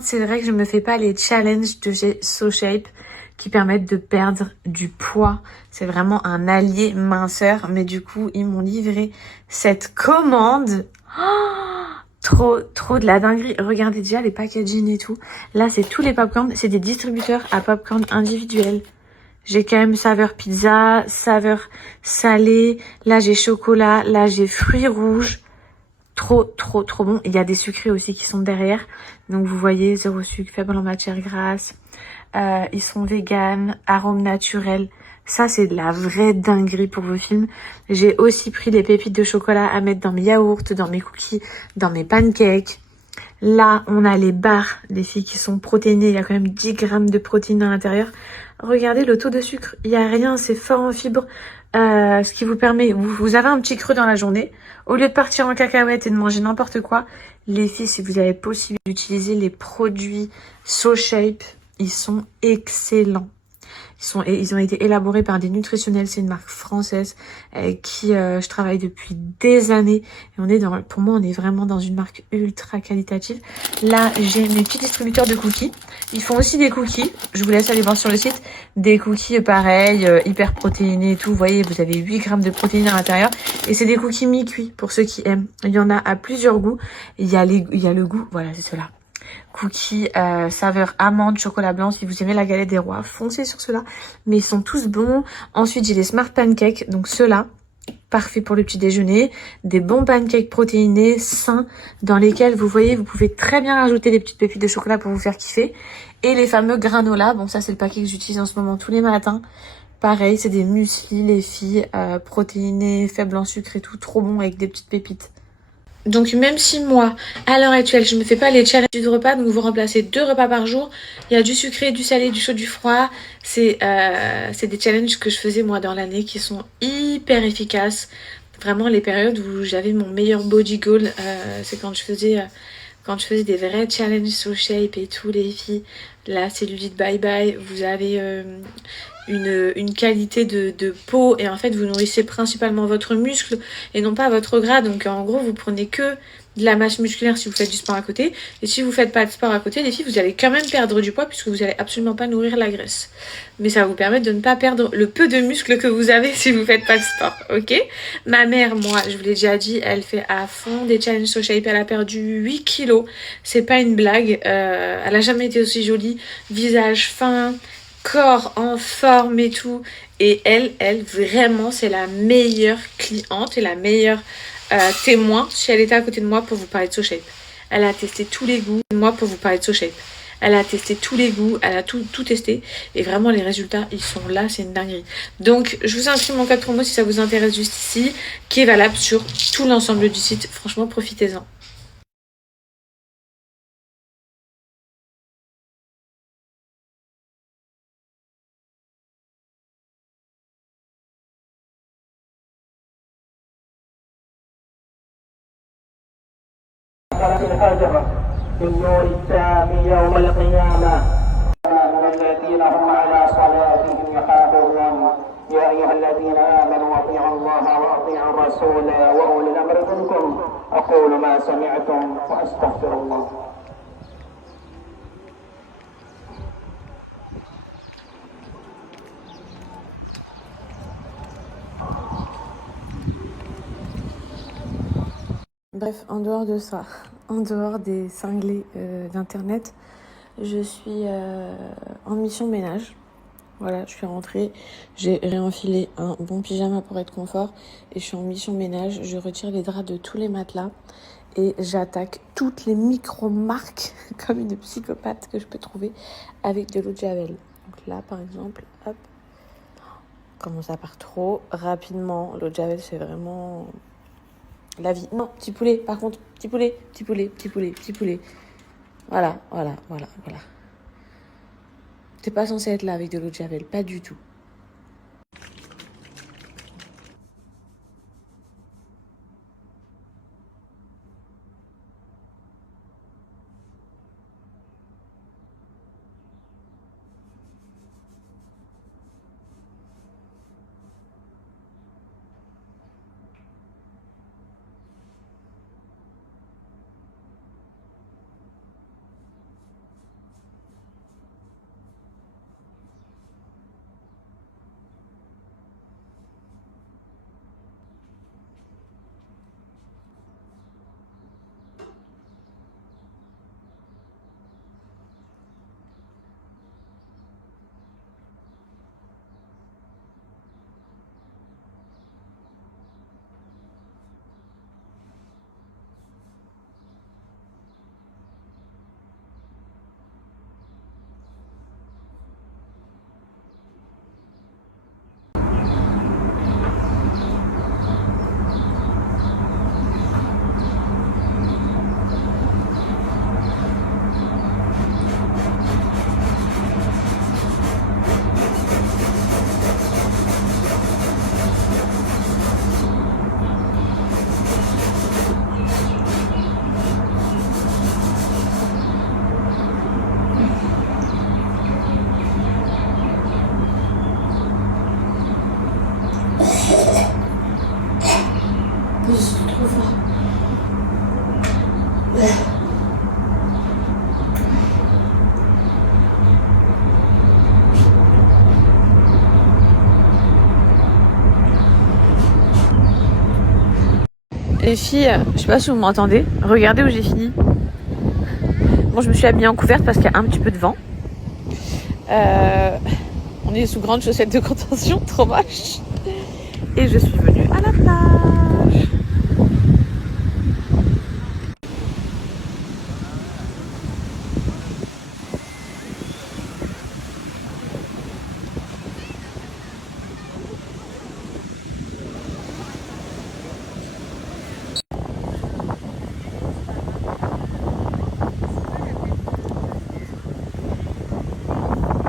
C'est vrai que je me fais pas les challenges de chez SoShape qui permettent de perdre du poids. C'est vraiment un allié minceur. Mais du coup, ils m'ont livré cette commande. Oh, trop de la dinguerie. Regardez déjà les packaging et tout. Là, c'est tous les popcorn. C'est des distributeurs à popcorn individuels. J'ai quand même saveur pizza, saveur salée. Là, j'ai chocolat. Là, j'ai fruits rouges. Trop bon. Il y a des sucrés aussi qui sont derrière. Donc vous voyez, zéro sucre, faible en matière grasse. Ils sont véganes, arômes naturels. Ça, c'est de la vraie dinguerie pour vos films. J'ai aussi pris des pépites de chocolat à mettre dans mes yaourts, dans mes cookies, dans mes pancakes. Là, on a les barres, les filles qui sont protéinées. Il y a quand même 10 grammes de protéines à l'intérieur. Regardez le taux de sucre. Il n'y a rien, c'est fort en fibres. Ce qui vous permet, vous avez un petit creux dans la journée. Au lieu de partir en cacahuète et de manger n'importe quoi, les filles, si vous avez possible d'utiliser les produits SoShape, ils sont excellents. Ils ont été élaborés par des nutritionnels. C'est une marque française avec qui je travaille depuis des années. Et pour moi, on est vraiment dans une marque ultra qualitative. Là, j'ai mes petits distributeurs de cookies. Ils font aussi des cookies. Je vous laisse aller voir sur le site. Des cookies pareil, hyper protéinés et tout. Vous voyez, vous avez 8 grammes de protéines à l'intérieur. Et c'est des cookies mi-cuits pour ceux qui aiment. Il y en a à plusieurs goûts. Il y a le goût, voilà, c'est cela. Cookies saveur amande, chocolat blanc. Si vous aimez la galette des rois, foncez sur ceux-là. Mais ils sont tous bons. Ensuite, j'ai les Smart Pancakes. Donc ceux-là, parfait pour le petit déjeuner. Des bons pancakes protéinés, sains, dans lesquels, vous voyez, vous pouvez très bien rajouter des petites pépites de chocolat pour vous faire kiffer. Et les fameux granola. Bon, ça, c'est le paquet que j'utilise en ce moment tous les matins. Pareil, c'est des muesli, les filles, protéinés, faibles en sucre et tout. Trop bon avec des petites pépites. Donc même si moi, à l'heure actuelle, je ne me fais pas les challenges du repas, donc vous remplacez 2 repas par jour, il y a du sucré, du salé, du chaud, du froid. C'est des challenges que je faisais moi dans l'année qui sont hyper efficaces. Vraiment les périodes où j'avais mon meilleur body goal, c'est quand je faisais des vrais challenges SoShape et tout les filles. La cellulite bye bye, vous avez une qualité de peau et en fait vous nourrissez principalement votre muscle et non pas votre gras. Donc en gros vous prenez que de la masse musculaire si vous faites du sport à côté, et si vous faites pas de sport à côté, les filles, vous allez quand même perdre du poids puisque vous allez absolument pas nourrir la graisse, mais ça va vous permettre de ne pas perdre le peu de muscles que vous avez si vous faites pas de sport. Ok, ma mère, moi je vous l'ai déjà dit, elle fait à fond des challenges SoShape. Elle a perdu 8 kilos, c'est pas une blague. Elle a jamais été aussi jolie, visage fin, corps en forme et tout. Et elle vraiment, c'est la meilleure cliente et la meilleure témoin si elle était à côté de moi pour vous parler de SoShape. Elle a testé tous les goûts, moi pour vous parler de SoShape. Elle a testé tous les goûts, elle a tout testé. Et vraiment, les résultats, ils sont là, c'est une dinguerie. Donc, je vous inscris mon code promo si ça vous intéresse juste ici, qui est valable sur tout l'ensemble du site. Franchement, profitez-en. بالنور التام يوم القيامة الذين هم على صلاتهم يحافظون يا أيها الذين آمنوا أطيعوا الله وأطيعوا الرسول وأولي الأمر منكم أقول ما سمعتم وأستغفر الله. Bref, en dehors de ça, en dehors des cinglés d'internet, je suis en mission ménage. Voilà, je suis rentrée, j'ai réenfilé un bon pyjama pour être confort et je suis en mission ménage. Je retire les draps de tous les matelas et j'attaque toutes les micro-marques comme une psychopathe que je peux trouver avec de l'eau de Javel. Donc là, par exemple, hop, comment ça part trop rapidement. L'eau de Javel, c'est vraiment la vie. Non, petit poulet, par contre, petit poulet, petit poulet, petit poulet, petit poulet. Voilà. T'es pas censé être là avec de l'eau de Javel, pas du tout. Les filles, je sais pas si vous m'entendez. Regardez où j'ai fini. Bon, je me suis habillée en couverte parce qu'il y a un petit peu de vent. On est sous grandes chaussettes de contention, trop moche. Et je suis venue à la plage.